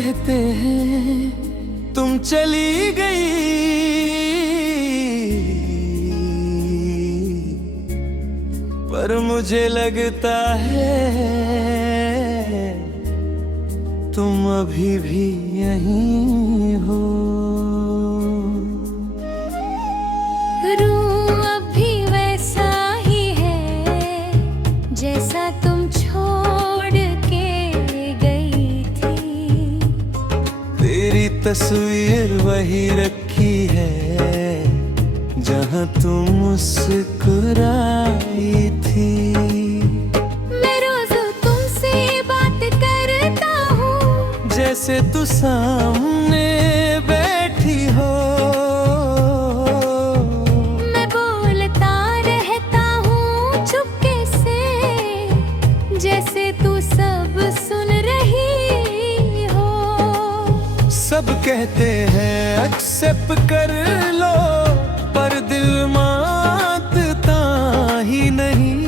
कहते हैं तुम चली गई, पर मुझे लगता है तुम अभी भी यहीं हो। रूह अब भी वैसा ही है जैसा तुम छोड़ के गई थी। तेरी तस्वीर वही रखी है जहाँ तुम मुस्कुराई थी। मैं रोज तुमसे बात करता हूँ जैसे तू सामने बैठी हो। मैं बोलता रहता हूँ चुपके से जैसे तू सब सुन रही हो। सब कहते हैं एक्सेप्ट कर लो, पर दिल मानता ही नहीं।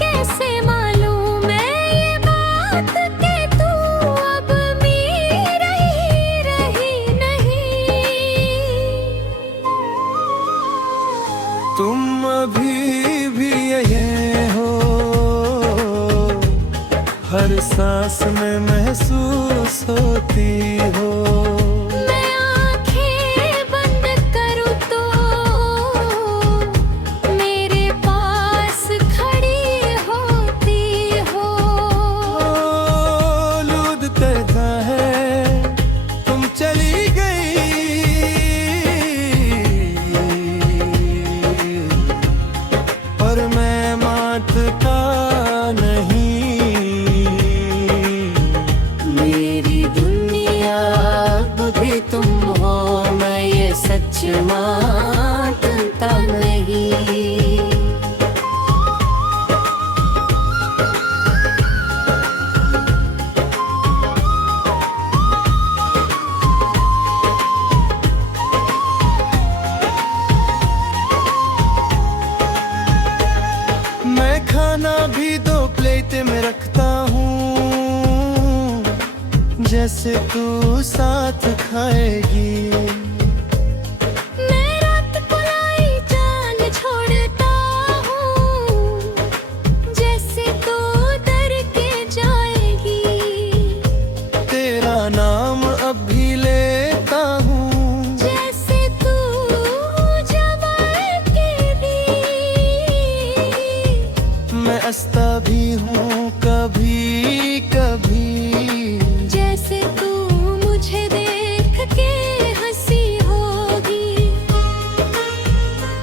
कैसे मालूम है ये बात कि तू अब मेरा ही रही नहीं। तुम अभी भी यहीं हो, हर सांस में महसूस होती हो। मैं आंखें बंद करूँ तो मेरे पास खड़ी होती हो। लूद कहता है तुम चली गई, पर मैं मानता नहीं। मेरी दुनिया अब भी तुम हो, मैं ये सच मानता नहीं। मैं खाना भी 2 प्लेट में रखता हूँ जैसे तू साथ खाएगी। मैं रात को लाई जान छोड़ता हूँ जैसे तू डर के जाएगी। तेरा नाम अब भी लेता हूँ जैसे तू जवान के भी। मैं हंसता भी हूँ कभी कभी। जैसे तू मुझे देख के हंसी होगी।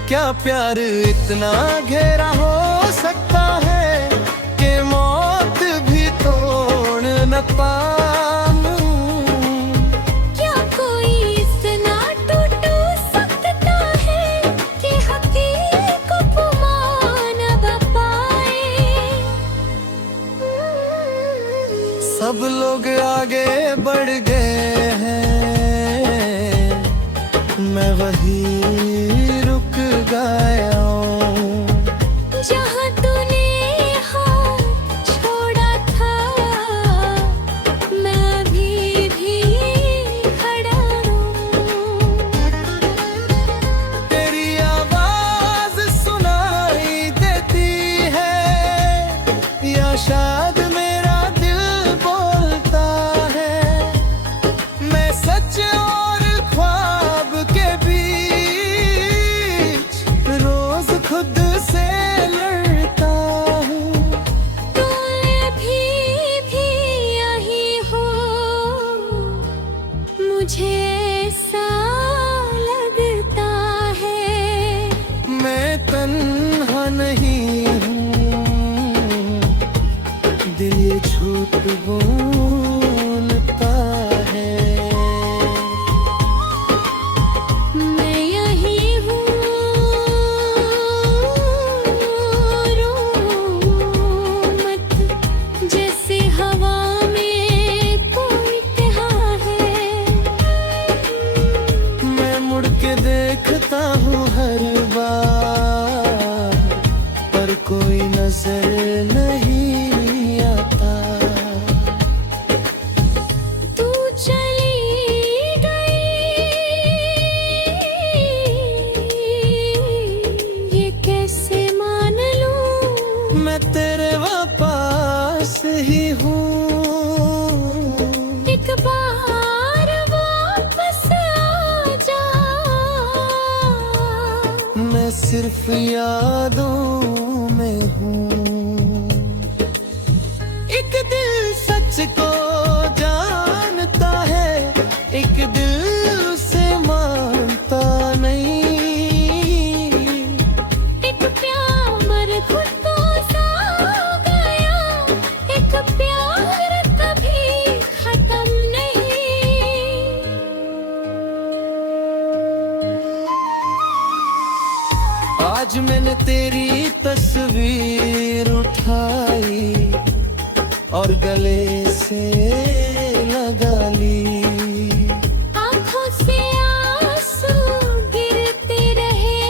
क्या प्यार इतना गहरा हो सकता है कि मौत भी तोड़ न पाऊं। क्या कोई इतना टूट सकता है कि हकीकत को मान न पाए। सब लोग आगे बढ़ गए हैं, मैं वहीं रुक गया हूँ। जहाँ तूने हाथ छोड़ा था मैं अभी भी खड़ा हूँ। तेरी आवाज सुनाई देती है या शायद मेरा दिल बोलता है। मैं सच और ख्वाब के बीच रोज खुद से लड़ता हूँ। तूने भी यही हो, मुझे ऐसा लगता है। मैं तन्हा नहीं हूँ, दिल ये झूठ बोलता है। मैं यही हूँ, रो मत जैसे हवा में कोई कहा है। सिर्फ यादों में हूँ। एक दिल सच को जानता है, एक दिल उसे मानता नहीं। एक प्यार खुद को सा गया, एक प्यार कभी खत्म नहीं। आज मैंने तेरी तस्वीर उठाई और गले से लगा ली। आँखों से आंसू गिरते रहे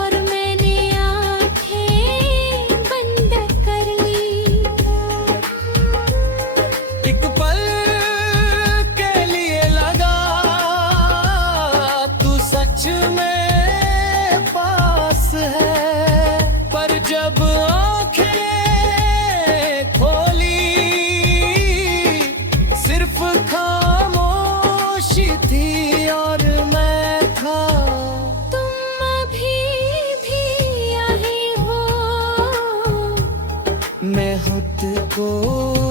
और मैंने आँखें बंद कर ली। एक पल के लिए लगा तू सच में पास है, पर जब आँखें खोली सिर्फ खामोशी थी और मैं था। तुम अभी भी यहीं हो, मैं खुद को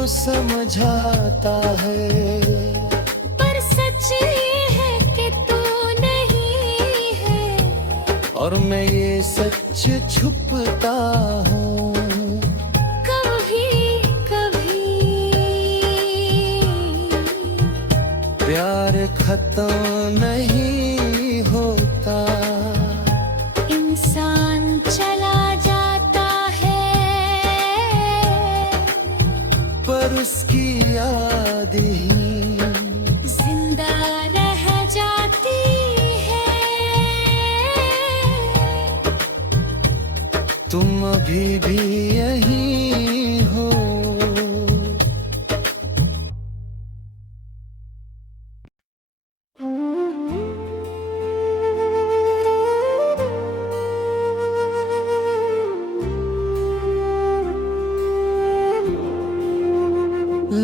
समझाता है, पर सच ये है कि तू नहीं है। और मैं ये सच छुपता हूँ। कभी कभी प्यार खत्म नहीं होता, इंसान चला जाता है, पर उसकी याद ही जिंदा रह जाती है। तुम अभी भी यहीं हो।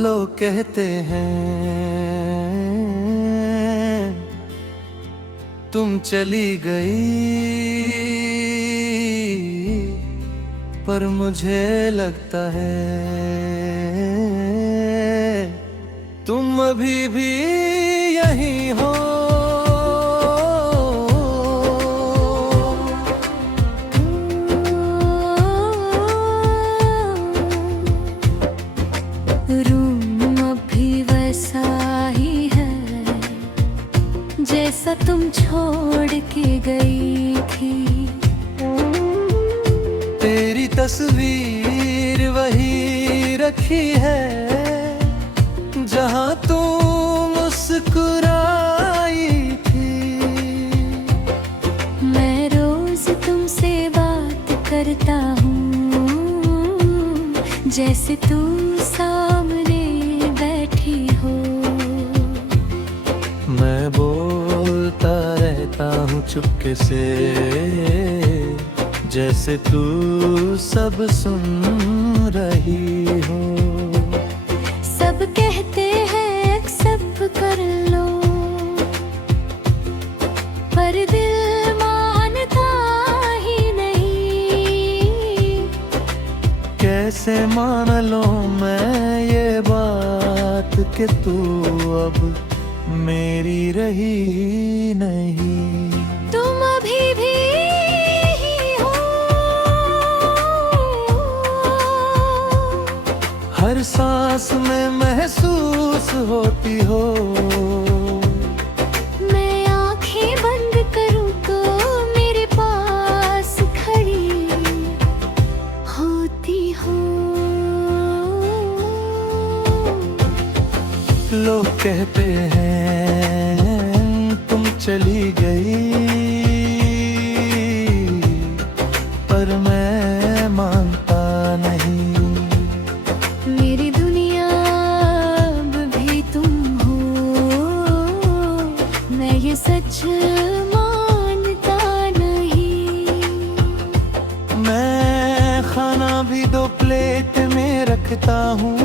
लोग कहते हैं तुम चली गई, पर मुझे लगता है तुम अभी भी यहीं हो। रूम अभी वैसा ही है जैसा तुम छोड़ के गई थी। तेरी तस्वीर वही रखी है जहां तू मुस्कुराई थी। मैं रोज तुमसे बात करता हूँ जैसे तू सामने बैठी हो। मैं बोलता रहता हूँ चुपके से, जैसे तू सब सुन रही हो। सब कहते हैं एक्सेप्ट कर लो, पर दिल मानता ही नहीं। कैसे मान लो मैं ये बात कि तू अब मेरी रही नहीं। तुम अभी भी ही हो, हर सांस में महसूस होती हो। मैं आंखें बंद करूं तो मेरे पास खड़ी होती हो। लोग कहते हैं तुम चली गई, पर मैं मानता नहीं। मेरी दुनिया अब भी तुम हो, मैं ये सच मानता नहीं। मैं खाना भी 2 प्लेट में रखता हूँ,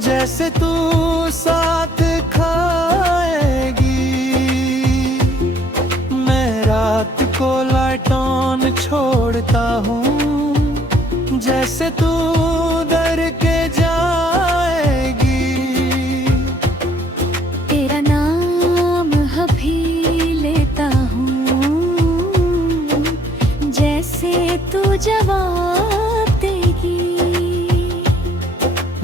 जैसे तू साथ खाएगी। मैं रात को छोड़ता हूँ, जैसे तू डर के जाएगी। तेरा नाम अभी लेता हूँ, जैसे तू जवाब देगी।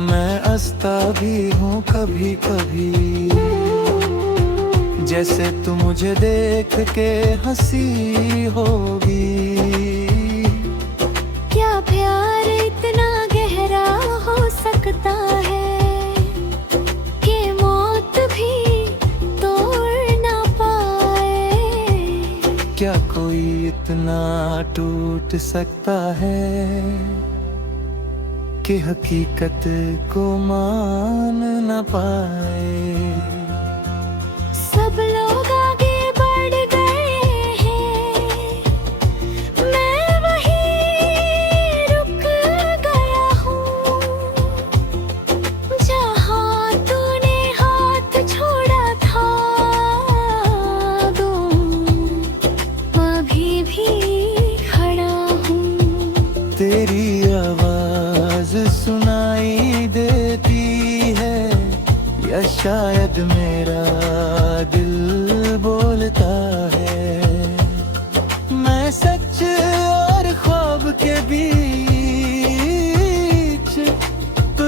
मैं हंसता भी हूँ कभी कभी, जैसे तू मुझे देख के हंसी होगी। क्या प्यार इतना गहरा हो सकता है कि मौत भी तोड़ ना पाए? क्या कोई इतना टूट सकता है कि हकीकत को मान न पाए? सब लोग आगे बढ़ गए हैं, मैं वहीं रुक गया हूँ। जहाँ तूने हाथ छोड़ा था, अभी भी खड़ा हूँ। तेरी आवाज सुनाई देती है, या शायद मेरा दिल बोलता है। मैं सच और ख्वाब के बीच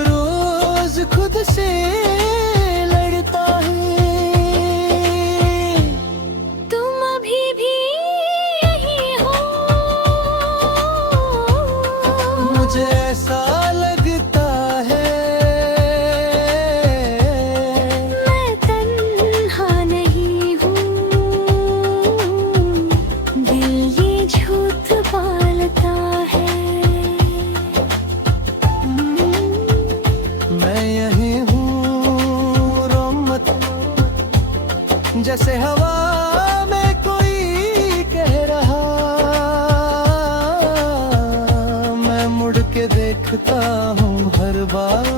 रोज खुद से लड़ता है। तुम अभी भी यही हो, मुझे ऐसा लगता है। मैं तन्हा नहीं हूँ, दिल ये झूठ पालता है। मैं यही हूँ, रो मत, जैसे हवा में कोई कह रहा। मैं मुड़ के देखता हूँ हर बार,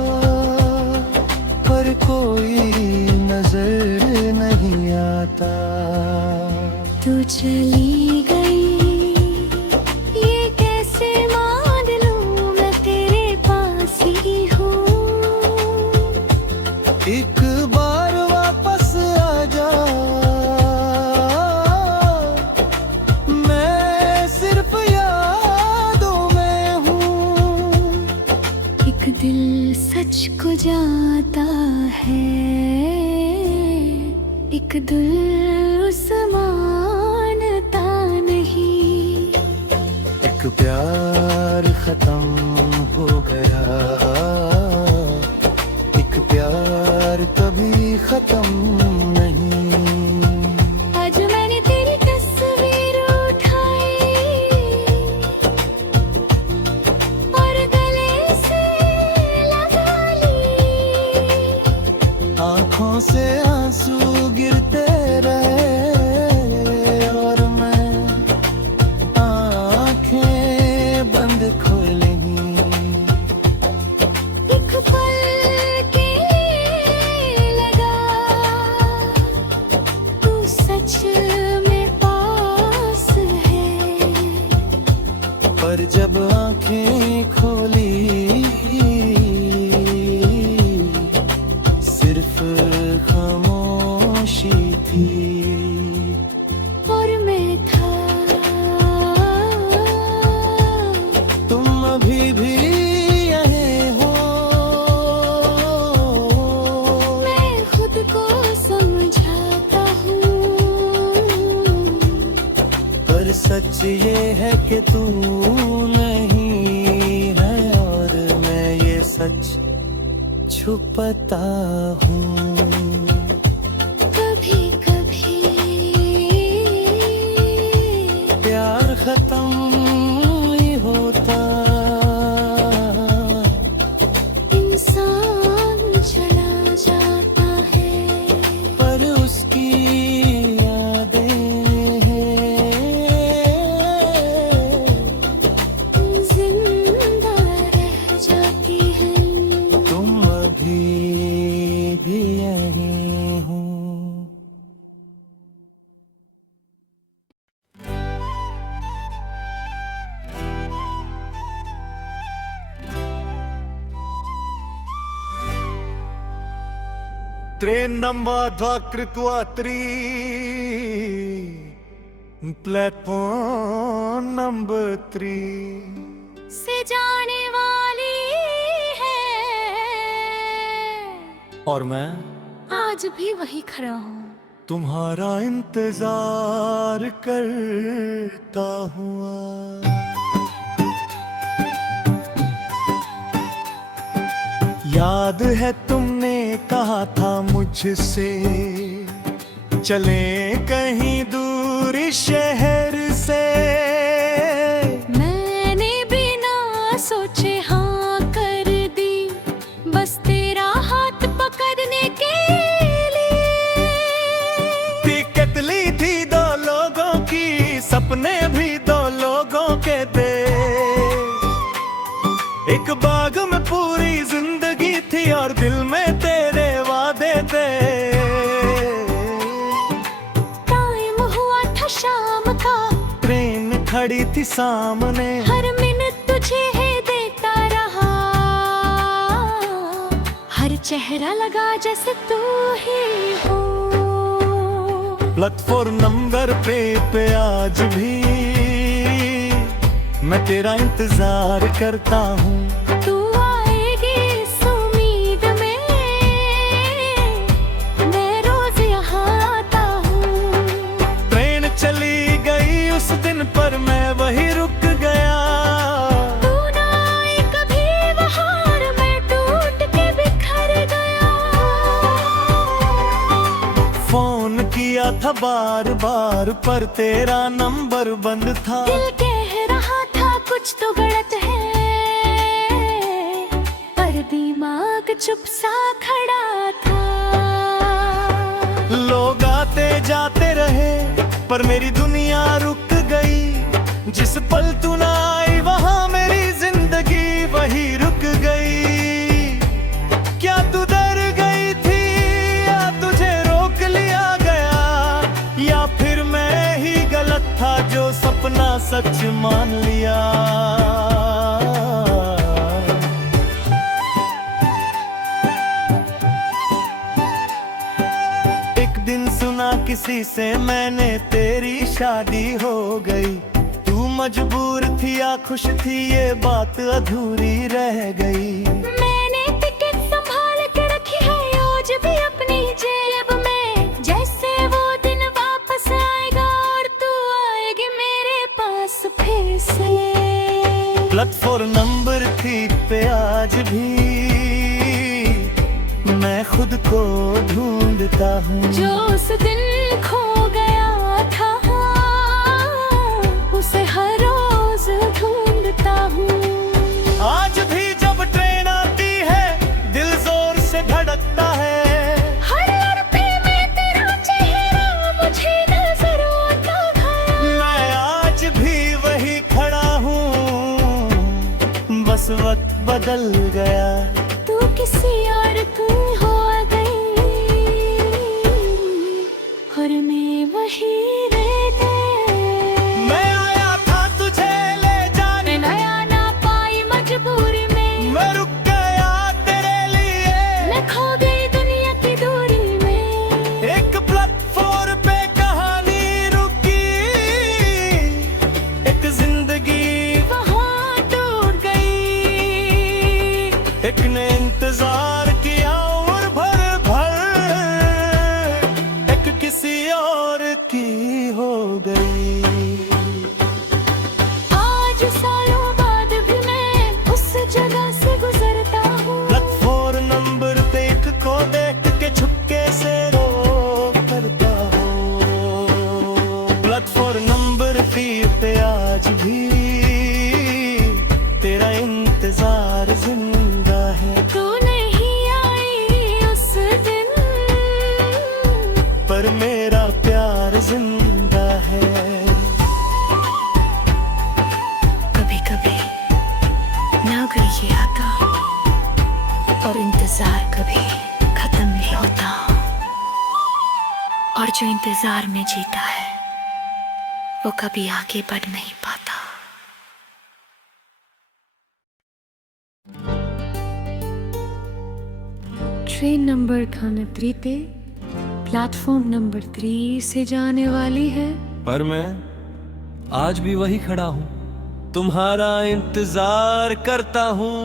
पर कोई नजर नहीं आता। तू चली गई, ये कैसे मान लूं मैं तेरे पास ही हूँ। एक बार वापस आ जा, मैं सिर्फ यादों में हूँ। एक दिल सच को जाता है, एक दिल उस मानता नहीं। एक प्यार खत्म हो गया, एक प्यार कभी खत्म नहीं। आज मैंने तेरी तस्वीर उठाई और गले से लगा ली। आँखों से आंसू गिरते रहे और मैं आँखें बंद खोलेंगी। एक पल के लगा, तू सच में पास है। पर जब आँखें खोली, सिर्फ खामोशी थी। और मैं था, तुम अभी भी यहीं हो। मैं खुद को समझाता हूँ, पर सच ये है कि तू नहीं है, और मैं ये सच छुपाता हूँ। कभी कभी प्यार खत्म ही होता, इंसान चला जाता है, पर उसकी यादें हैं, जिंदा रह जाती है। तुम अभी भी ट्रेन नंबर कृत्वा 3 प्लेटफॉर्म नंबर 3 से जाने वाली है, और मैं आज भी वही खड़ा हूँ। तुम्हारा इंतजार करता हुआ। याद है तुमने कहा था मुझसे, चले कहीं दूर शहर से। मैंने बिना सोचे हाँ कर दी, बस तेरा हाथ पकड़ने के लिए। टिकट ली थी 2 लोगों की, सपने भी 2 लोगों के थे। एक बाग में पूरी जिंदगी थी और दिल में तेरे वादे थे। टाइम हुआ था शाम का, ट्रेन खड़ी थी सामने, हर मिनट तुझे है देखता रहा। हर चेहरा लगा जैसे तू ही हो। प्लेटफॉर्म नंबर पे आज भी मैं तेरा इंतजार करता हूँ। तू आएगी इस उम्मीद में, मैं रोज यहाँ आता हूँ। ट्रेन चली गई उस दिन पर मैं वही रुक गया। तू ना आई कभी वहाँ और मैं टूट के बिखर गया। फोन किया था बार बार पर तेरा नंबर बंद था। दिल कह रहा था कुछ तो गलत है, पर दिमाग चुप सा खड़ा था। लोग आते जाते रहे पर मेरी दुनिया रुक गई। जिस पल तू ना आई वहाँ मेरी जिंदगी वही रुक गई। क्या तू डर गई थी या तुझे रोक लिया गया, या फिर मैं ही गलत था जो सपना सच मान लिया। एक दिन सुना किसी से मैंने तेरी शादी हो गई। तू मजबूर थी या खुश थी ये बात अधूरी रह गई। मैंने टिकट संभाल के रखी है आज भी अपनी जेब में, जैसे वो दिन वापस आएगा और तू आएगी मेरे पास फिर से। प्लेटफॉर्म नंबर 3 पे आज भी मैं खुद को ढूंढता हूँ। जो उस दिन खो गया था उसे हर रोज ढूंढता हूँ। आज भी जब ट्रेन आती है दिल जोर से धड़कता है। हर लड़के में तेरा चेहरा मुझे नजर आता है। मैं आज भी वही खड़ा हूँ, बस वक्त बदल गया। तू किसी और की हो गई और मैं वही रह गई। मैं आया था तुझे ले जाने, मैं नया ना पाई मजबूरी में, मैं रुक गया तेरे लिए। मैं खो गई दुनिया की दूरी में। एक प्लेटफॉर्म पे कहानी रुकी, एक जिंदगी वहाँ टूट गई। एक ने इंतजार किया उम्र भर, एक किसी और की हो गई। आज सालों बाद भी मैं उस जगह से गुजरता हूँ। प्लेटफॉर्म नंबर पे एक को देख के छुपके से रो करता हो। प्लेटफॉर्म नंबर 3 पे आज भी तेरा इंतजार जिंदा है। तू नहीं आई उस दिन, पर मेरा प्यार जिंदा है। कभी कभी ना ये आता और इंतजार कभी खत्म नहीं होता, और जो इंतजार में जीता है वो कभी आगे बढ़ नहीं पाता। ट्रेन नंबर खानत्री पे प्लेटफॉर्म नंबर 3 से जाने वाली है। पर मैं आज भी वही खड़ा हूँ, तुम्हारा इंतजार करता हूँ।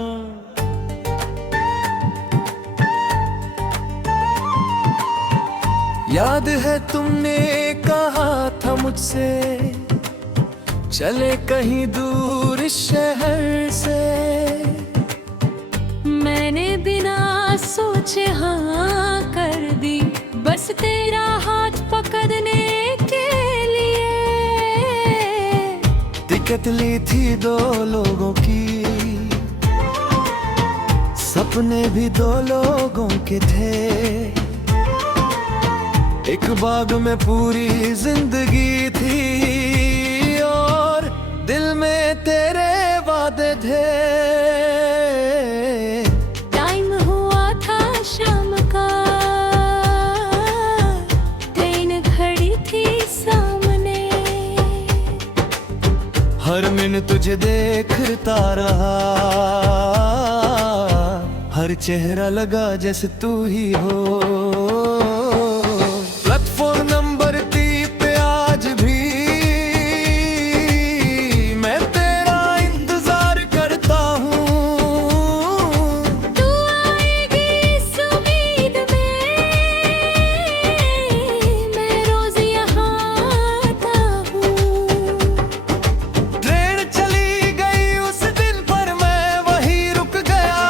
याद है तुमने कहा था मुझसे, चले कहीं दूर इस शहर से। मैंने बिना सोचे हाँ कर दी, बस तेरा हाथ पकड़ने के लिए। टिकट ली थी 2 लोगों की, सपने भी 2 लोगों के थे। एक बाग में पूरी जिंदगी थी और दिल में तेरे वादे थे। टाइम हुआ था शाम का, ट्रेन खड़ी थी सामने। हर मिनट तुझे देखता रहा, हर चेहरा लगा जैसे तू ही हो। प्लेटफॉर्म नंबर 3 पे आज भी मैं तेरा इंतजार करता हूँ। तू आएगी इस उम्मीद में, मैं रोज यहाँ आता हूँ। ट्रेन चली गई उस दिन पर मैं वहीं रुक गया।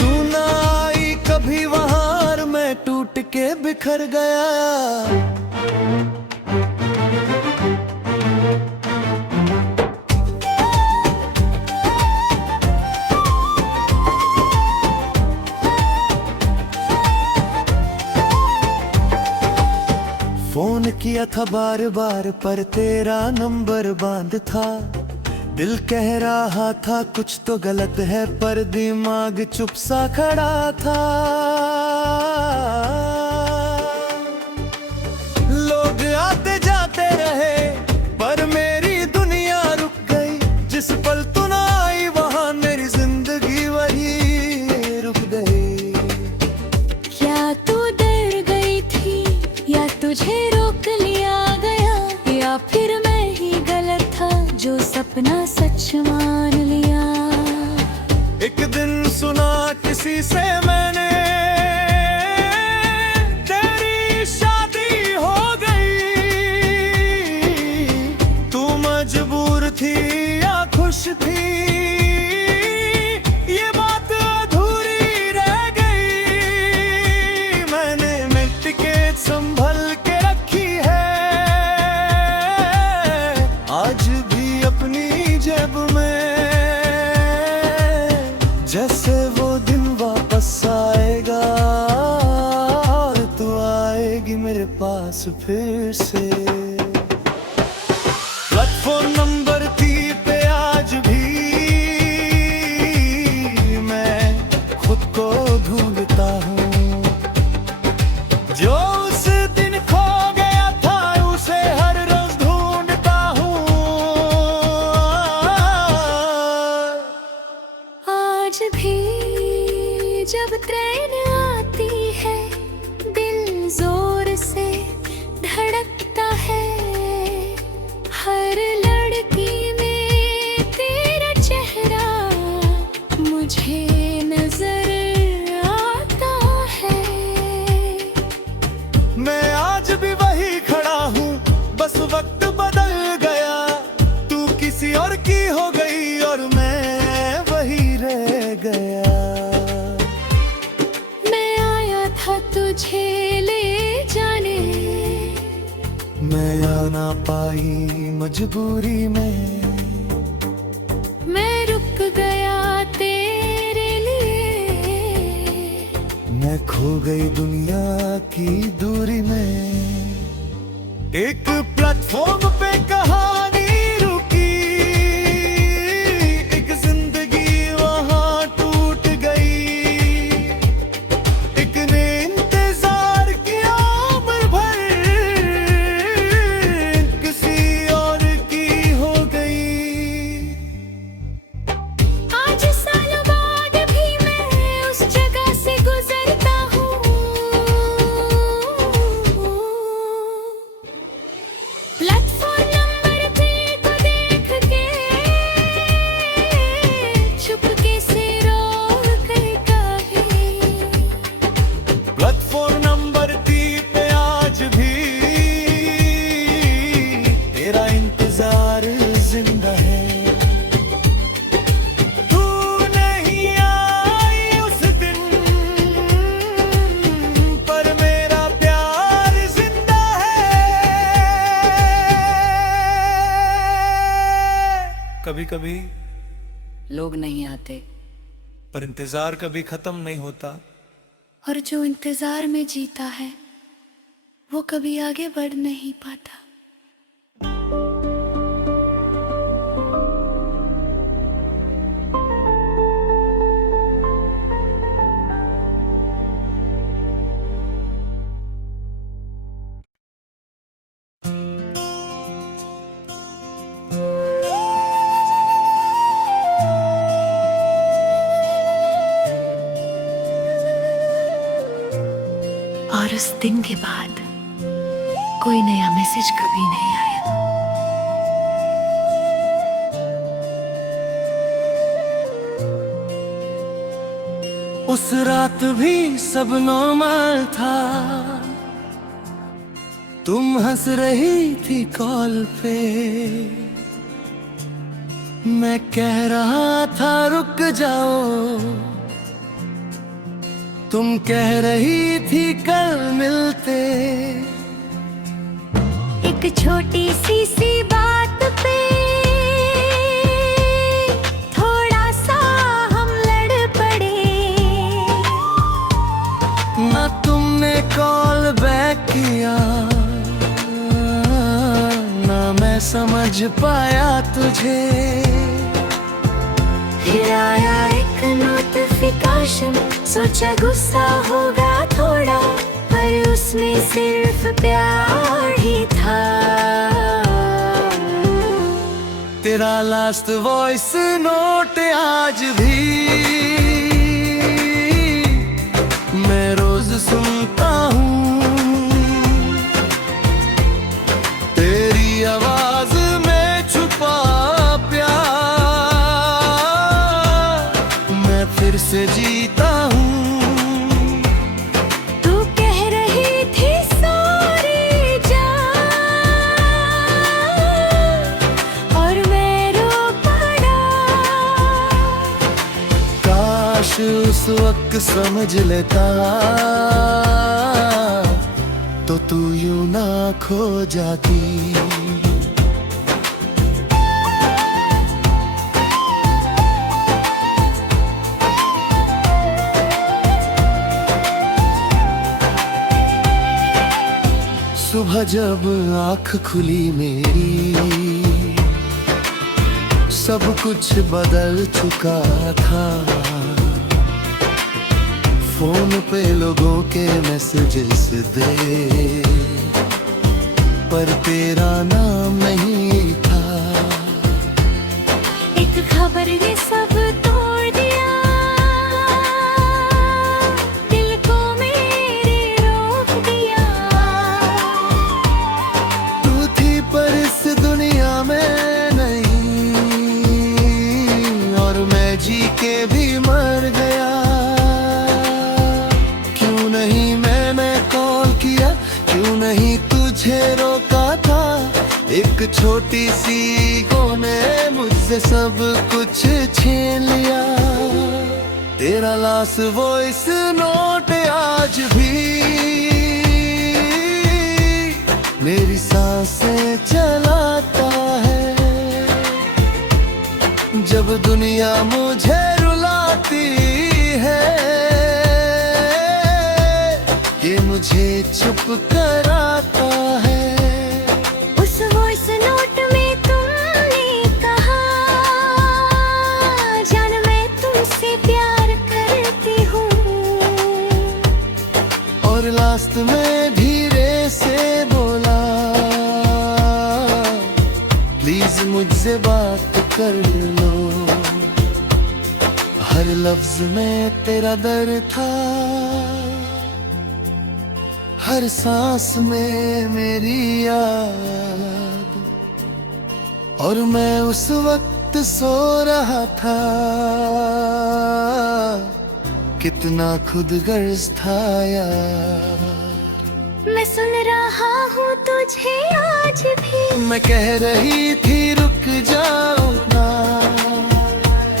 तू ना आई कभी वहाँ और मैं टूट के बिखर गया। फोन किया था बार बार पर तेरा नंबर बंद था। दिल कह रहा था कुछ तो गलत है, पर दिमाग चुप सा खड़ा था। लोग आते जाते रहे पर मेरी दुनिया रुक गई। जिस पल तू ना आई वहां मेरी जिंदगी वही रुक गई। क्या तू डर गई थी या तुझे रोक लिया गया, या फिर मैं ही गलत था जो सपना सच मान लिया। एक दिन सुना किसी से मैंने, तेरी शादी हो गई। तू मजबूर थी या खुश थी, ये बात अधूरी रह गई। मैंने टिकट संभल के रखी है आज भी अपनी जेब में। जैसे वो दिन वापस आएगा और तू आएगी मेरे पास फिर से। प्लेटफॉर्म नंबर 3 पे आज भी मैं खुद को ढूंढता हूँ। जो उस दिन खो गया था उसे हर रोज ढूंढता हूँ। आज भी जब ट्रेन आती है दिल जोर से धड़कता है। हर लड़की में तेरा चेहरा मुझे नजर आता है। मैं आज भी वही खड़ा हूँ, बस वक्त बदल गया। तू किसी और की हो गई और मैं वही रह गया। मैं आया था तुझे ले जाने, मैं आ ना पाई मजबूरी में। मैं रुक गया तेरे लिए। मैं खो गई दुनिया की दूरी में। एक प्लेटफॉर्म पे कहानी रुकी, एक जिंदगी वहां टूट गई। एक ने इंतजार किया उम्र भर, किसी और की हो गई। आज सालों बाद भी मैं उस जगह से गुजरता हूँ। कभी कभी लोग नहीं आते, पर इंतजार कभी खत्म नहीं होता। और जो इंतजार में जीता है वो कभी आगे बढ़ नहीं पाता। और उस दिन के बाद कोई नया मैसेज कभी नहीं आया। उस रात भी सब नॉर्मल था, तुम हंस रही थी कॉल पे, मैं कह रहा था रुक जाओ, तुम कह रही थी कल मिलते। एक छोटी सी बात पे थोड़ा सा हम लड़ पड़े, ना तुमने कॉल बैक किया, ना मैं समझ पाया तुझे। फिर आया एक नोटिफिकेशन, सोचा गुस्सा होगा थोड़ा, पर उसमें सिर्फ प्यार ही था। तेरा लास्ट वॉइस नोट आज भी मैं रोज सुनता हूँ, तेरी आवाज में छुपा फिर से जीता हूँ। तू कह रही थी सॉरी जान, और मैं रो पड़ा। काश उस वक्त समझ लेता, तो तू यूं ना खो जाती। सुबह जब आँख खुली मेरी, सब कुछ बदल चुका था। फोन पे लोगों के मैसेजेस दे, पर तेरा नाम नहीं था। एक खबर ने सब तोड़ दिया, दिल को मेरे रोक दिया। तू थी पर इस दुनिया में नहीं, और मैं जी के भी मर गया। क्यों नहीं मैंने कॉल किया, क्यों नहीं तुझे रोका था। एक छोटी सी ईगो ने मुझसे सब कुछ छीन लिया। तेरा लास्ट वॉइस नोट आज भी मेरी सांसें चलाता है। जब दुनिया मुझे रुलाती है, ये मुझे चुप कराता है। उस वॉइस नोट में तुमने कहा, जान मैं तुमसे प्यार करती हूँ। और लास्ट में धीरे से बोला, प्लीज मुझसे बात कर लो। हर लफ्ज में तेरा दर्द था, हर सांस में मेरी याद। और मैं उस वक्त सो रहा था, कितना खुदगर्ज था यार। मैं सुन रहा हूँ तुझे आज भी, मैं कह रही थी रुक जाओ ना।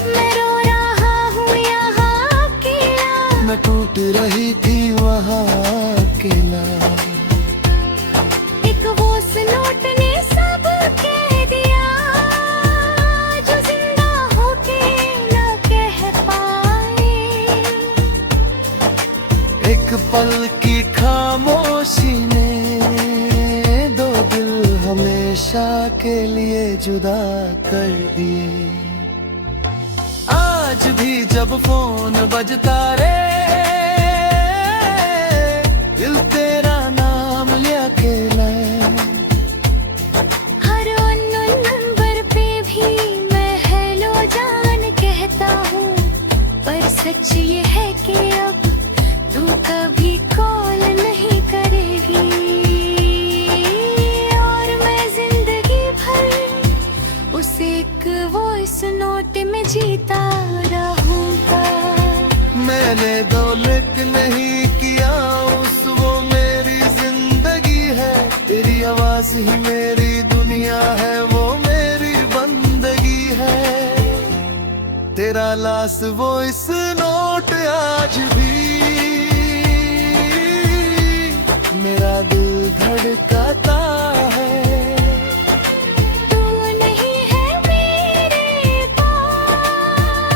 मैं रो रहा हूँ यहाँ अकेला, मैं टूट रही थी वहाँ अकेला। एक वॉइस नोट ने सब कह दिया, जो हमेशा के लिए जुदा कर दिए। आज भी जब फोन बजता रे, दिल तेरा नाम लिया के लाए। हर अननोन नंबर पे भी मैं हेलो जान कहता हूँ, पर सच ये है कि अब तू कभी कॉल नहीं करेगी, और मैं जिंदगी भर उस एक वॉइस नोट में जीता रहूँगा। मैंने दौलत नहीं किया उस, वो मेरी जिंदगी है। तेरी आवाज ही मेरी दुनिया है, वो मेरी बंदगी है। तेरा लास्ट वॉइस नोट आज भी मेरा दिल धड़काता है। तू नहीं है मेरे पास,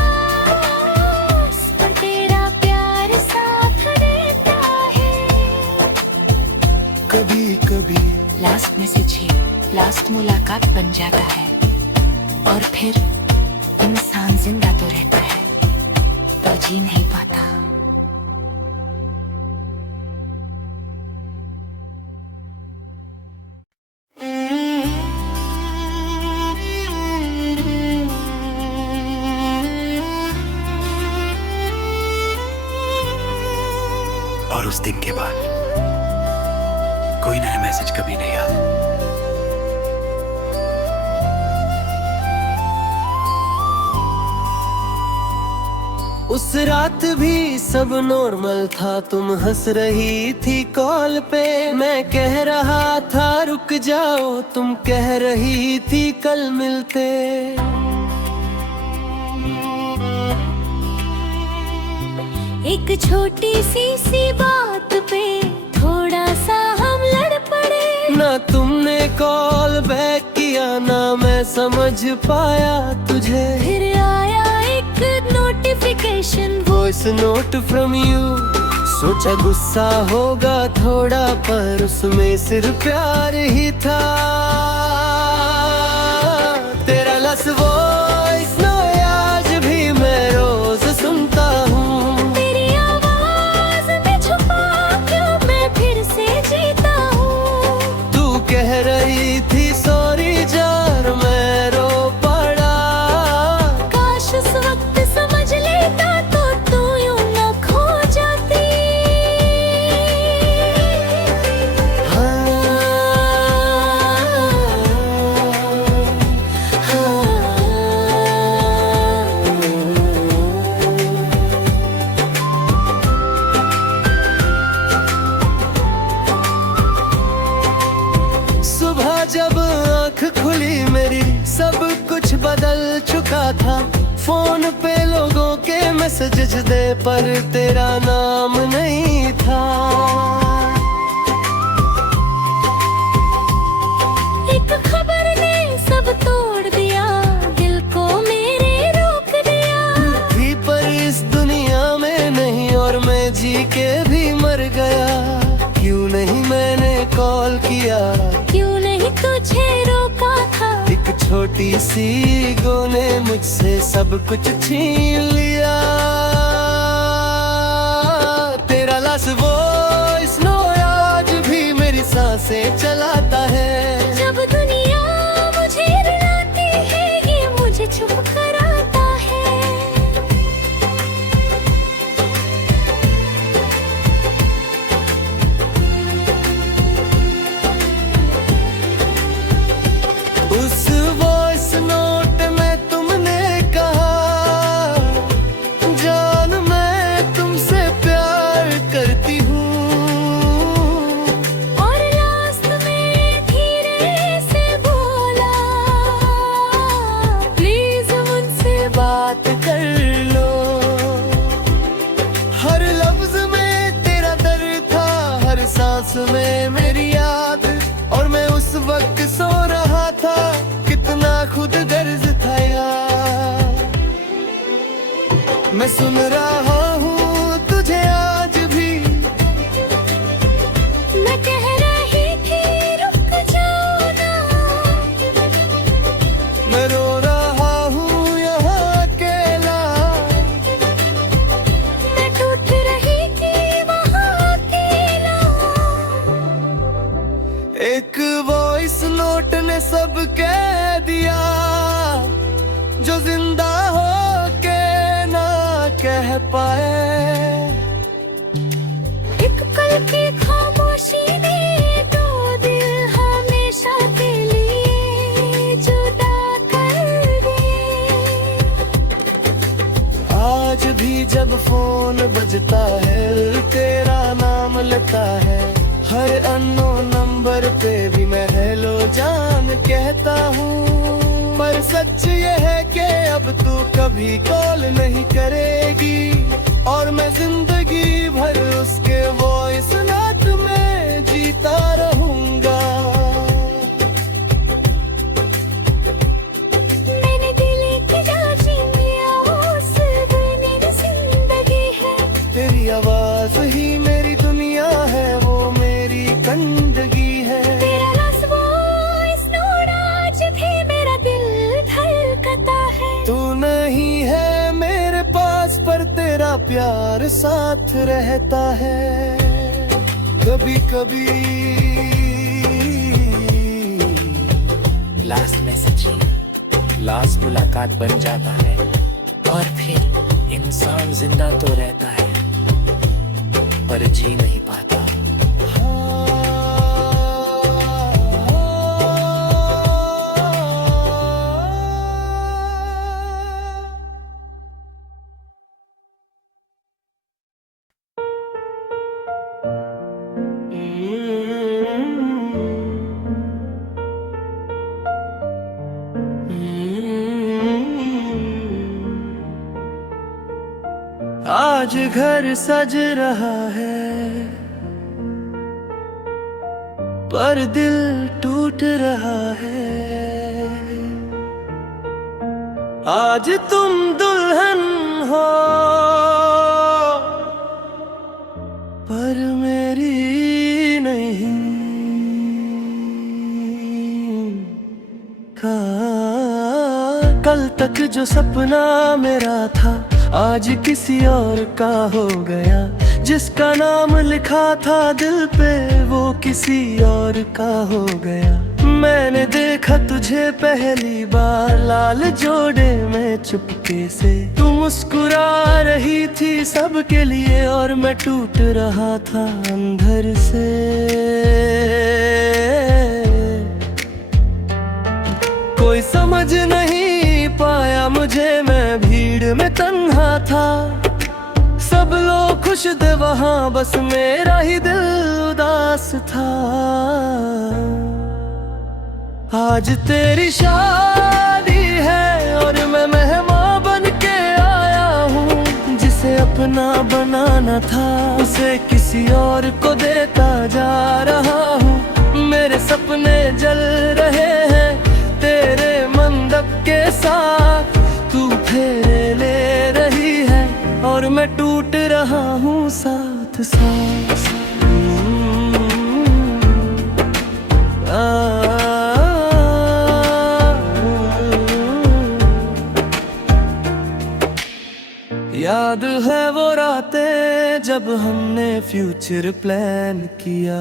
पर तेरा प्यार साथ देता है। कभी कभी लास्ट मैसेज ही लास्ट मुलाकात बन जाता है, और फिर इंसान जिंदा तो रहता है, तो जी नहीं पाता। और उस दिन के बाद कोई नया मैसेज कभी नहीं आया। उस रात भी सब नॉर्मल था, तुम हंस रही थी कॉल पे। मैं कह रहा था रुक जाओ, तुम कह रही थी कल मिलते। एक छोटी सी बात पे थोड़ा सा हम लड़ पड़े। ना तुमने कॉल बैक किया, ना मैं समझ पाया तुझे। फिर आया एक notification, voice note from you. सोचा गुस्सा होगा थोड़ा, पर उसमें सिर्फ प्यार ही था। तेरा लस वॉइस नो आज भी मैं रोज सुनता हूँ। तेरी आवाज में छुपा क्यों मैं फिर से जीता हूँ। तू कह रही थी सॉरी जार, मैं रो पड़ा। काश उस वक्त समझ लेता तो तू यूं न खो जाती। सुबह जब आँख खुली मेरी, सब कुछ बदल चुका था। फोन पे लोगों के मैसेजेस दे, पर तेरा नाम नहीं था। एक खबर ने सब तोड़ दिया, दिल को मेरे रोक दिया। भी पर इस दुनिया में नहीं, और मैं जी के भी मर गया। क्यों नहीं मैंने कॉल किया, क्यों नहीं तुझे रोका था। एक छोटी सी ईगो ने मुझसे सब कुछ छीन लिया। तेरा लास्ट वॉइस नो आज भी मेरी सांसें चलाता है। जब दुनिया मुझे रुलाती है, ये मुझे चुप कराता है। उस वॉइस नोट में तुमने कहा, जान मैं तुमसे प्यार करती हूँ। और लास्ट में धीरे से बोला, प्लीज मुझसे बात कर लो। हर लफ्ज में तेरा दर्द था, हर सांस में मेरी याद। और मैं उस वक्त सो रहा था, कितना खुद गर्ज था यार। मैं सुन रहा हूँ तुझे आज भी, मैं कह रही थी रुक जाओ ना। नोट ने सब कह दिया, जो जिंदा हो के ना कह पाए। एक पल की खामोशी ने दो दिल हमेशा के लिए जुदा कर दिए। आज भी जब फोन बजता है तेरा नाम लेता है, हर अननोन नंबर पे भी मैं हेलो जान कहता हूँ। पर सच ये है कि अब तू कभी कॉल नहीं करेगी, और मैं जिंदगी भर उसके वॉइस नोट में जीता रहूंगा। मैंने दिल की जांची लिया, उस मेरी जिंदगी है। तेरी आवाज ही मेरी दुनिया है, वो मेरी जिंदगी है। तेरा लफ्ज़ वॉइस नोट आज भी मेरा दिल धड़कता है। तू नहीं है मेरे पास पर तेरा प्यार साथ रहता है। कभी कभी लास्ट मैसेज ही लास्ट मुलाकात बन जाता है, और फिर इंसान जिंदा तो रहता है पर जी नहीं पाता। आज घर सज रहा है पर दिल टूट रहा है। आज तुम दुल्हन हो पर मेरी नहीं। कल तक जो सपना मेरा था आज किसी और का हो गया, जिसका नाम लिखा था दिल पे वो किसी और का हो गया। मैंने देखा तुझे पहली बार लाल जोड़े में चुपके से, तू मुस्कुरा रही थी सबके लिए और मैं टूट रहा था अंदर से। कोई समझ नहीं पाया मुझे, मैं भीड़ में तन्हा था। सब लोग खुश थे वहाँ, बस मेरा ही दिल उदास था। आज तेरी शादी है और मैं मेहमान बन के आया हूँ। जिसे अपना बनाना था उसे किसी और को देता जा रहा हूँ। मेरे सपने जल रहे हैं तेरे मंडप के साथ, तू फेरे ले रही है और मैं टूट रहा हूँ साथ साथ। याद है वो रातें जब हमने फ्यूचर प्लान किया,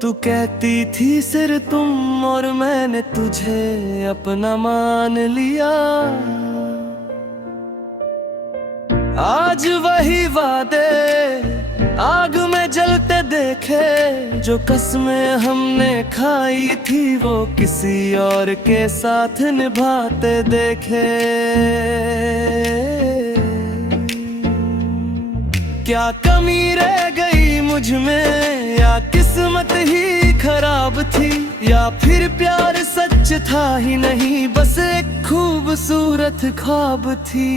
तू कहती थी सिर तुम और मैंने तुझे अपना मान लिया। आज वही वादे आग में जलते देखे, जो कसमें हमने खाई थी वो किसी और के साथ निभाते देखे। क्या कमी रह गई मुझ में, या किस्मत ही खराब थी, या फिर प्यार सच था ही नहीं बस एक खूबसूरत ख्वाब थी।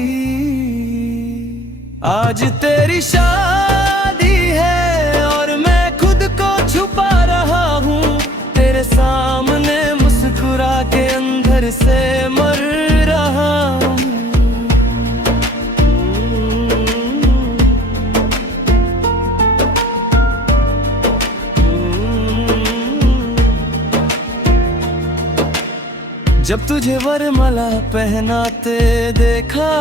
आज तेरी शादी है और मैं खुद को छुपा रहा हूँ, तेरे सामने मुस्कुरा के अंदर से मर रहा हूँ। जब तुझे वरमाला पहनाते देखा,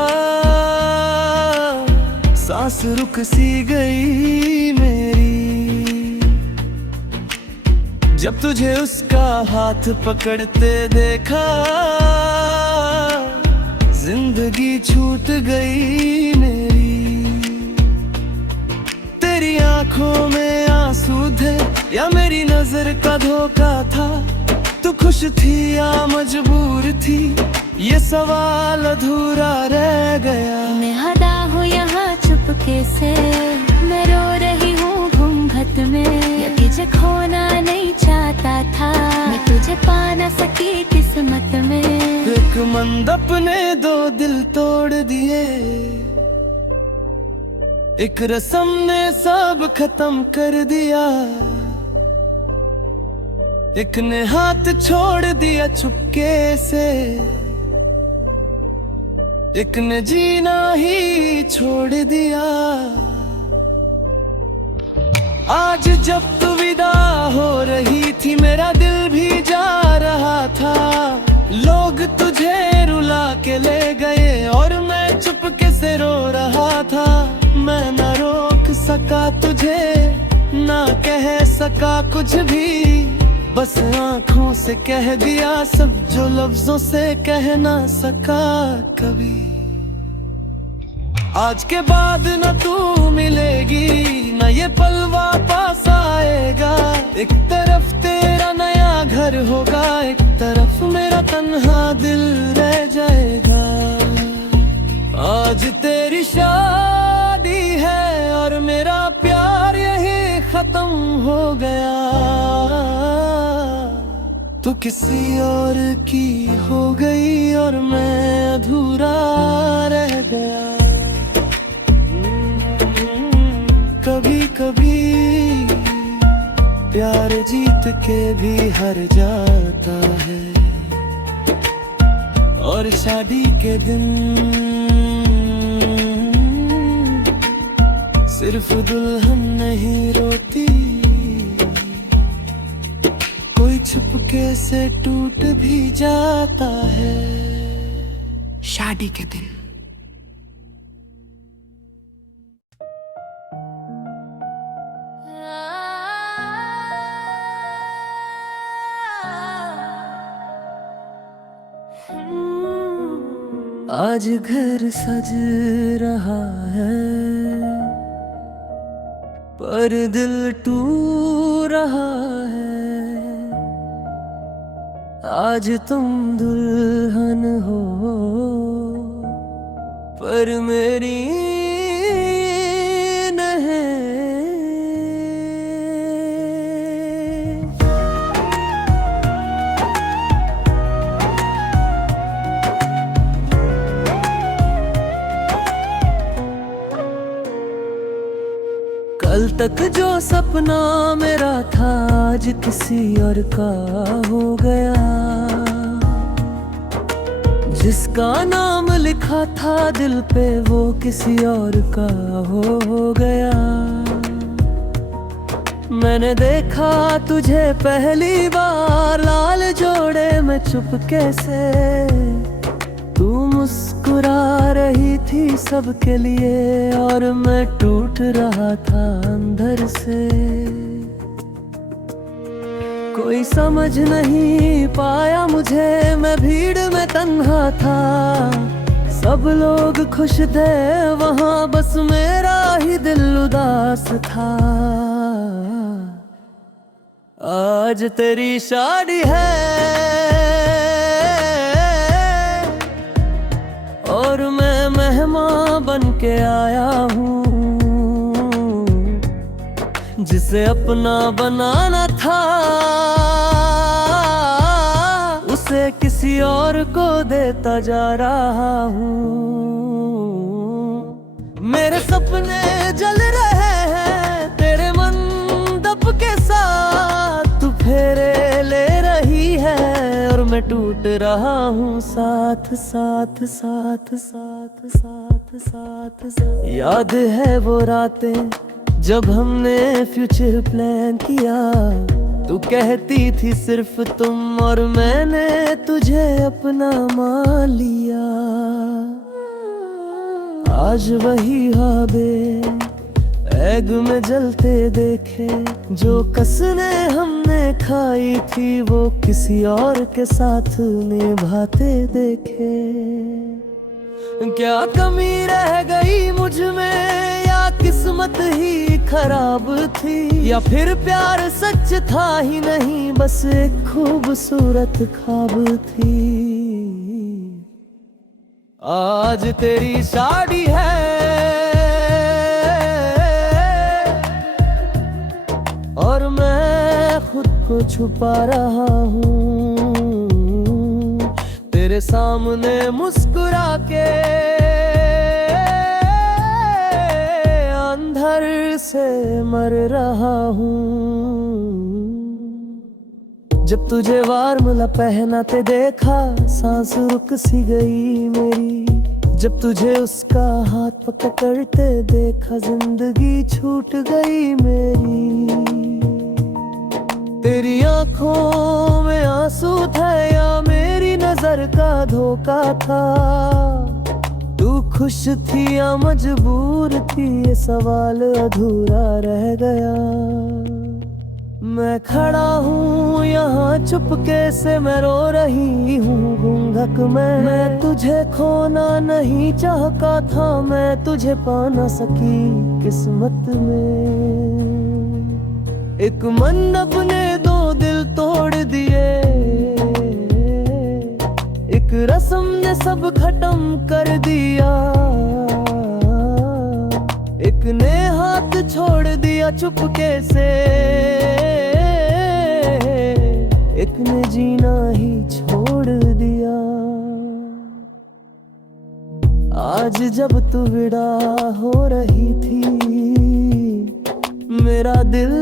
सांस रुक सी गई मेरी। जब तुझे उसका हाथ पकड़ते देखा, जिंदगी छूट गई मेरी। तेरी आंखों में आंसू थे या मेरी नजर का धोखा था, तू खुश थी या मजबूर थी, ये सवाल अधूरा रह गया। मैं हदा हूँ यहाँ चुपके से, मैं रो रही हूँ घूंघट में। या तुझे खोना नहीं चाहता था, मैं तुझे पा ना सकी किस्मत में। एक मंदप ने दो दिल तोड़ दिए, एक रस्म ने सब खत्म कर दिया। एक ने हाथ छोड़ दिया चुपके से, एक ने जीना ही छोड़ दिया। आज जब तू विदा हो रही थी, मेरा दिल भी जा रहा था। लोग तुझे रुला के ले गए और मैं चुपके से रो रहा था। मैं ना रोक सका तुझे, ना कह सका कुछ भी, बस आंखों से कह दिया सब जो लफ्जों से कह ना सका कभी। आज के बाद न तू मिलेगी, न ये पल वापस आएगा। एक तरफ तेरा नया घर होगा, एक तरफ मेरा तन्हा दिल रह जाएगा। आज तेरी शादी है और मेरा प्यार यही खत्म हो गया। तू किसी और की हो गई और मैं अधूरा रह गया। कभी कभी प्यार जीत के भी हार जाता है, और शादी के दिन सिर्फ दुल्हन नहीं रोती, कोई छुपके से टूट भी जाता है। शादी के दिन आज घर सज रहा है, पर दिल टूट रहा है। आज तुम दुल्हन हो, पर मेरी नहीं। कल तक जो सपना मेरा था, आज किसी और का हो गया। जिसका नाम लिखा था दिल पे, वो किसी और का हो गया। मैंने देखा तुझे पहली बार लाल जोड़े में चुपके से, तू मुस्कुरा रही थी सबके लिए और मैं टूट रहा था अंदर से। कोई समझ नहीं पाया मुझे, मैं भीड़ में तन्हा था। सब लोग खुश थे वहाँ, बस मेरा ही दिल उदास था। आज तेरी शादी है और मैं मेहमान बन के आया हूँ। जिसे अपना बनाना था, उसे किसी और को देता जा रहा हूँ। मेरे सपने जल रहे हैं तेरे मंडप के साथ, तू फेरे ले रही है और मैं टूट रहा हूँ साथ साथ साथ साथ साथ साथ साथ। याद है वो रातें जब हमने फ्यूचर प्लान किया, तू कहती थी सिर्फ तुम और मैंने तुझे अपना मान लिया। आज वही ख्वाबे एग में जलते देखे, जो कसने हमने खाई थी वो किसी और के साथ निभाते देखे। क्या कमी रह गई मुझ में, या किस्मत ही खराब थी, या फिर प्यार सच था ही नहीं, बस एक खूबसूरत ख्वाब थी। आज तेरी शादी है और मैं खुद को छुपा रहा हूँ, तेरे सामने मुस्कुरा के अंधर से मर रहा हूँ। जब तुझे वार्मला पहनाते देखा सांस रुक सी गई मेरी, जब तुझे उसका हाथ पकड़ते देखा जिंदगी छूट गई मेरी। तेरी आंखों में आंसू थे या मेरी नजर का धोखा था, तू खुश थी या मजबूर थी, ये सवाल अधूरा रह गया। मैं खड़ा हूँ यहाँ चुपके से, मैं रो रही हूँ गुंगक में। मैं तुझे खोना नहीं चाहता था, मैं तुझे पा न सकी किस्मत में। एक मंडप ने दो दिल तोड़ दिए, एक रस्म ने सब खत्म कर दिया, एक ने हाथ छोड़ दिया चुपके से, एक ने जीना ही छोड़ दिया। आज जब तू विदा हो रही थी, मेरा दिल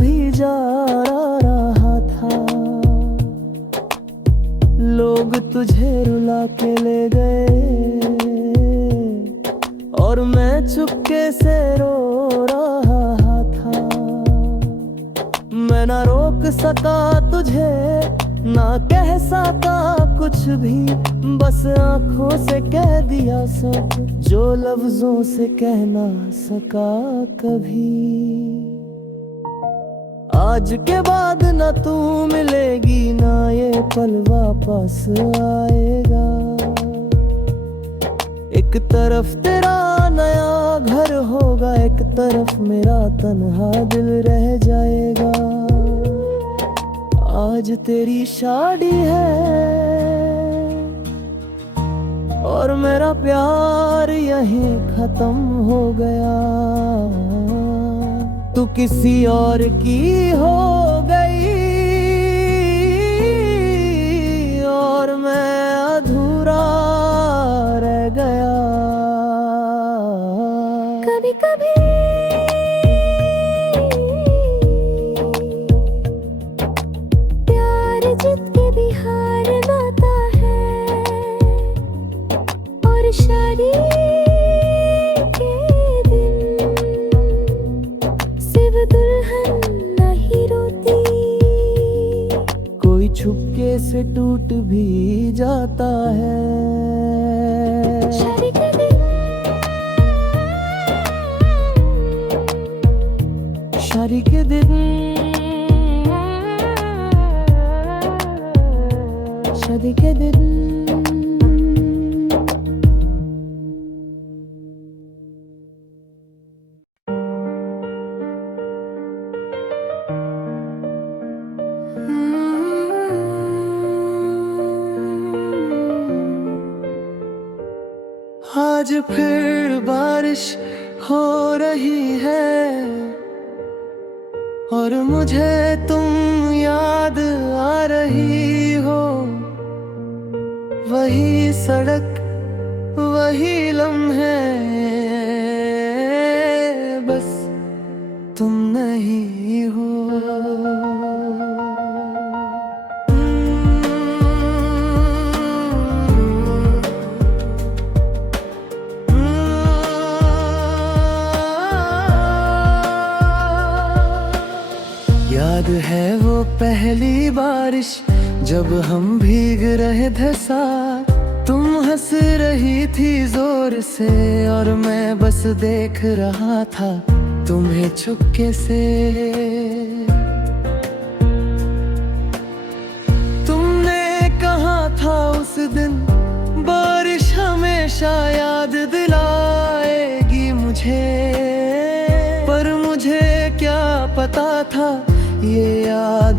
भी जा रहा था। लोग तुझे रुला के ले गए और मैं चुपके से रो रहा था। मैं ना रोक सका तुझे, ना कह सका कुछ भी, बस आंखों से कह दिया सब जो लफ्जों से कह ना सका कभी। आज के बाद ना तू मिलेगी, ना ये पल वापस आएगा। एक तरफ तेरा नया घर होगा, एक तरफ मेरा तन्हा दिल रह जाएगा। आज तेरी शादी है और मेरा प्यार यहीं खत्म हो गया। तू किसी और की हो गई और मैं अधूरा रह गया। कभी कभी प्यार जीत के भी हार जाता है, और शादी के दिन सिर्फ दुल्हन नहीं रोती। कोई छुपके से टूट भी जाता है। शादी के दिन, शादी के दिन, शादी के दिन। आज फिर बारिश हो रही है और मुझे तुम याद आ रही हो। वही सड़क, वही लम्हे, बस तुम नहीं हो। याद है वो पहली बारिश जब हम भीग रहे थे साथ। तुम हंस रही थी जोर से और मैं बस देख रहा था तुम्हें चुपके से।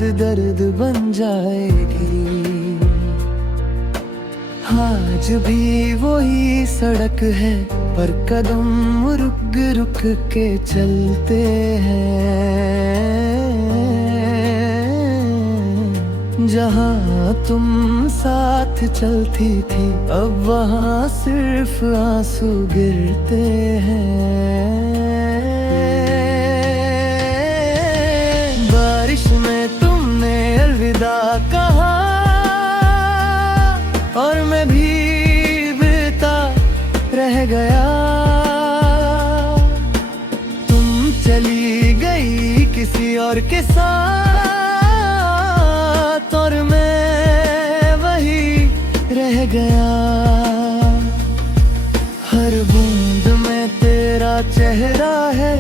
याद दर्द बन जाएगी। आज भी वही सड़क है पर कदम रुक रुक के चलते हैं। जहाँ तुम साथ चलती थी अब वहाँ सिर्फ आंसू गिरते हैं। बारिश में तुमने अलविदा कहा और मैं भीगता रह गया। तुम चली गई किसी और के साथ और मैं वही रह गया। हर बूंद में तेरा चेहरा है,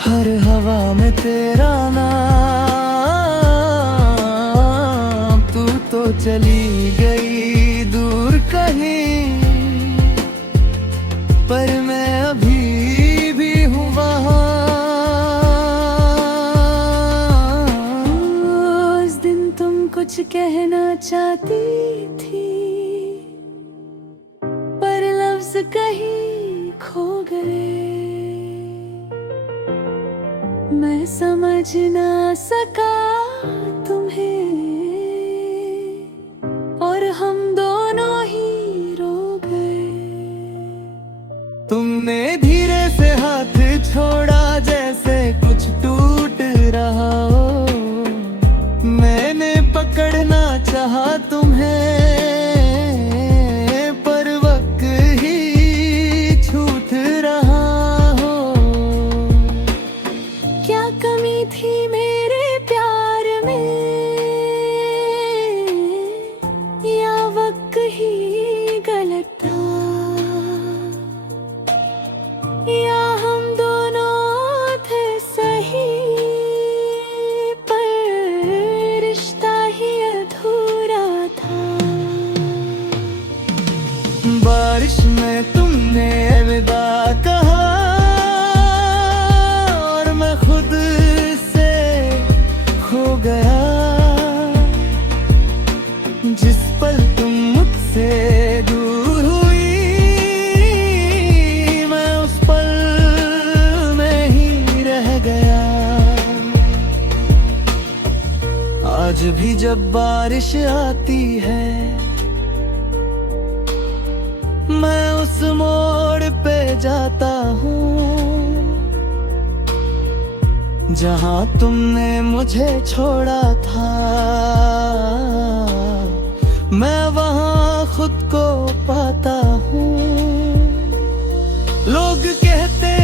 हर हवा में तेरा नाम। तू तो चली गई दूर कहीं पर मैं अभी भी हूँ वहाँ। उस दिन तुम कुछ कहना चाहती थी पर लफ्ज कहीं खो गए। मैं समझ ना सका तुम्हें और हम दोनों ही रो गए। तुमने धीरे से हाथ छोड़ा जैसे कुछ टूट रहा हो। मैंने पकड़ना चाहा तुम्हें पर वक्त ही छूट रहा हो। क्या कमी थी मेरे प्यार में या वक्त ही गलत था या हम दोनों थे सही पर रिश्ता ही अधूरा था। बारिश में तुमने अलविदा कहा और मैं खुद से खो गया। जिस पल तुम मुझसे दूर हुई मैं उस पल में ही रह गया। आज भी जब बारिश आती है मैं उस मोड़ पे जाता हूँ जहाँ तुमने मुझे छोड़ा था। मैं वहाँ खुद को पाता हूँ। लोग कहते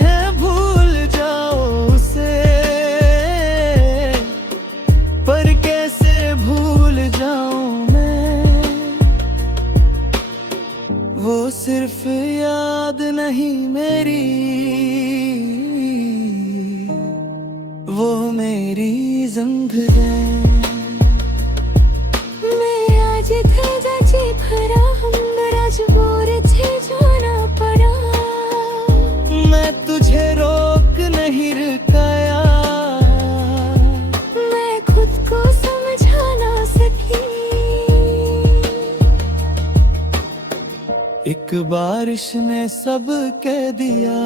हैं भूल जाओ उसे पर कैसे भूल जाऊं मैं। वो सिर्फ याद नहीं मेरी, वो मेरी जिंदगी। मैं आज थे जाची भरा हम राजबोर थे जाना पड़ा। मैं तुझे रोक नहीं रुकाया, मैं खुद को समझा ना सकी। एक बारिश ने सब कह दिया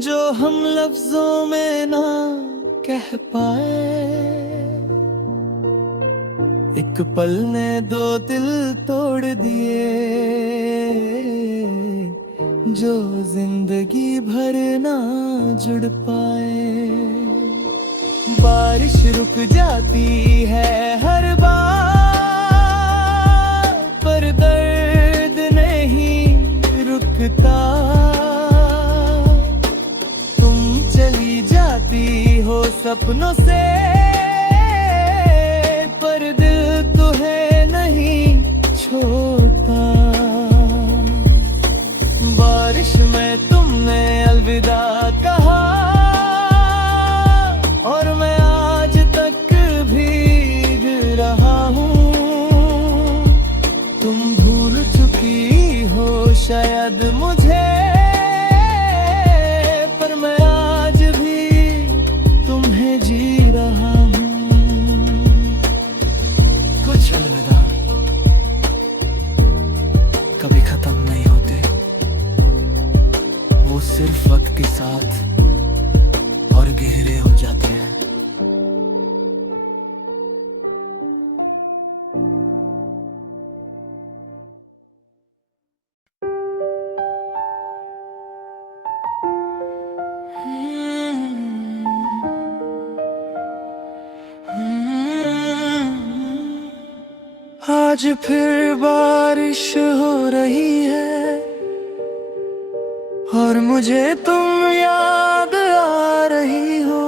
जो हम लफ्जों में ना कह पाए। एक पल ने दो दिल तोड़ दिए जो जिंदगी भर ना जुड़ पाए। बारिश रुक जाती है हर बार पर दर्द नहीं रुकता। तुम चली जाती हो सपनों से पर दिल तुम्हें नहीं छोड़ता। बारिश में तुमने अलविदा कहा और मैं आज तक भीग रहा हूँ। तुम भूल चुकी हो शायद मुझे पर मैं आज भी आज फिर बारिश हो रही है और मुझे तुम याद आ रही हो।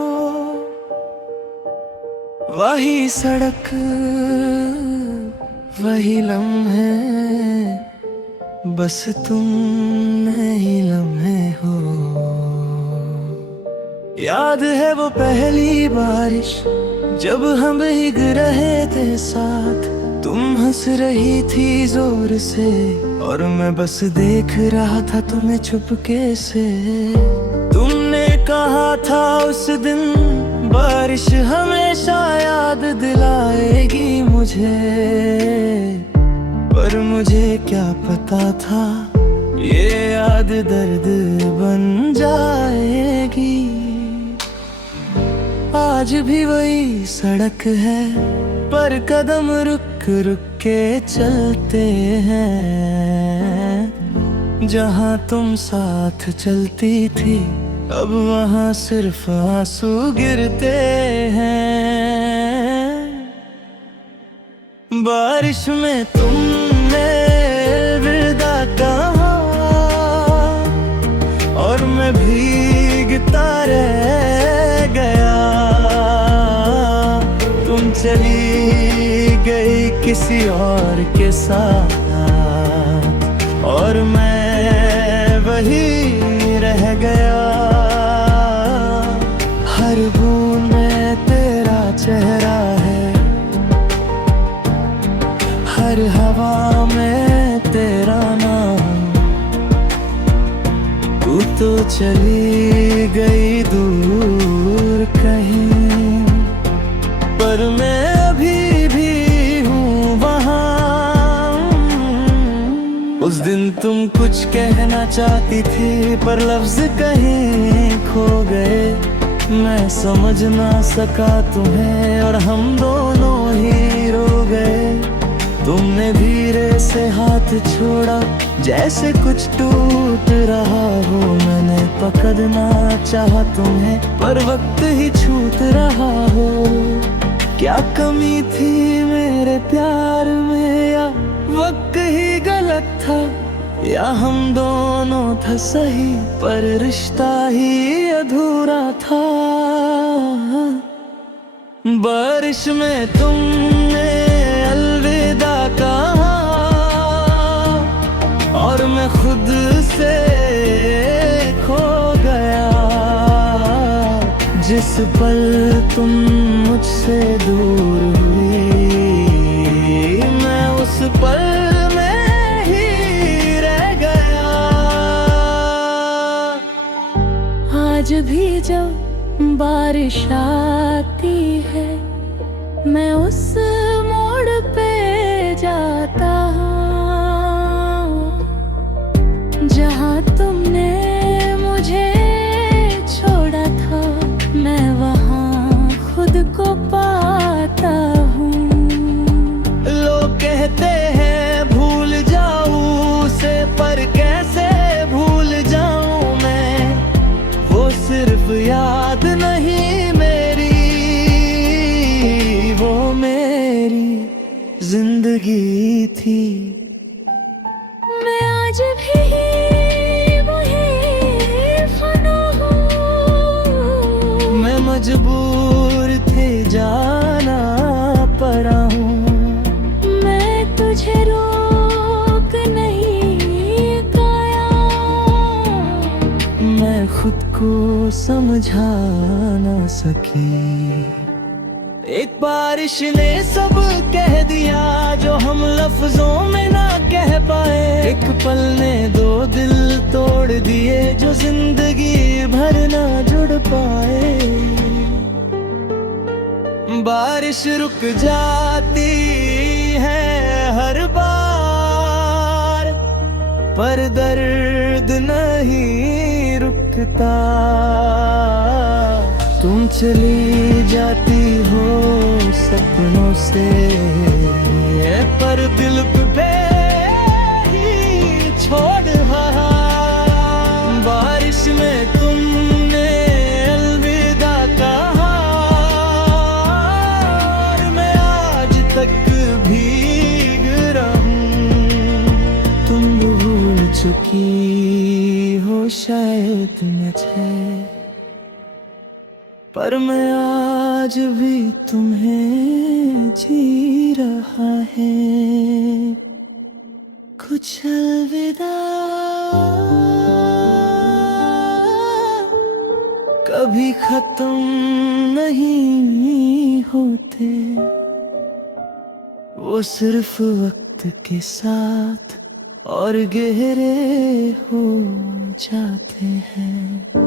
वही सड़क, वही लम्हे, बस तुम नहीं लम्हे हो। याद है वो पहली बारिश जब हम भीग रहे थे साथ। तुम हंस रही थी जोर से और मैं बस देख रहा था तुम्हें चुपके से। तुमने कहा था उस दिन बारिश हमेशा याद दिलाएगी मुझे, पर मुझे क्या पता था ये याद दर्द बन जाएगी। आज भी वही सड़क है पर कदम रुक रुक के चलते हैं। जहाँ तुम साथ चलती थी अब वहाँ सिर्फ आंसू गिरते हैं। बारिश में तुमने अलविदा कहा और मैं भीगता रह गया। तुम चली गई किसी और के साथ और मैं वही रह गया। हर बूंद में तेरा चेहरा है, हर हवा में तेरा नाम। तू तो चली गई दूर कहीं, पर मैं अभी भी हूँ वहाँ। उस दिन तुम कुछ कहना चाहती थी पर लफ्ज कहीं खो गए। मैं समझ ना सका तुम्हें और हम दोनों ही रो गए। तुमने धीरे से हाथ छोड़ा जैसे कुछ टूट रहा हो। मैंने पकड़ना चाहा तुम्हें पर वक्त ही छूट रहा हो। क्या कमी थी मेरे प्यार में या वक्त ही गलत था, या हम दोनों था सही पर रिश्ता ही अधूरा था। बारिश में तुमने अलविदा कहा और मैं खुद से खो गया। जिस पल तुम मुझसे दूर हुई मैं उस पल में ही रह गया। आज भी जब बारिश आती है मैं उस मोड़ पे जाता हूँ जहाँ तुमने मुझे छोड़ा था। मैं वहाँ खुद को पाता हूँ। लोग कहते हैं भूल जाऊँ उसे, पर कैसे भूल जाऊँ मैं। वो सिर्फ याद नहीं मेरी, वो मेरी जिंदगी थी। मैं आज भी वही फना हूँ। मैं मजबूर थी जाना पड़ा हूँ। मैं तुझे रोक नहीं पाया। मैं खुद को समझा ना सकी। एक बारिश ने सब कह दिया जो हम लफ्जों में ना कह पाए। एक पल ने दो दिल तोड़ दिए जो जिंदगी भर ना जुड़ पाए। बारिश रुक जाती है हर बार पर दर्द नहीं रुकता। तुम चली जाती हो सपनों से पर दिल पे ही छोड़ रहा। बारिश में तुमने अलविदा कहा और मैं आज तक भीग पर मैं आज भी तुम्हें जी रहा है। कुछ अलविदा कभी खत्म नहीं होते, वो सिर्फ वक्त के साथ और गहरे हो जाते हैं।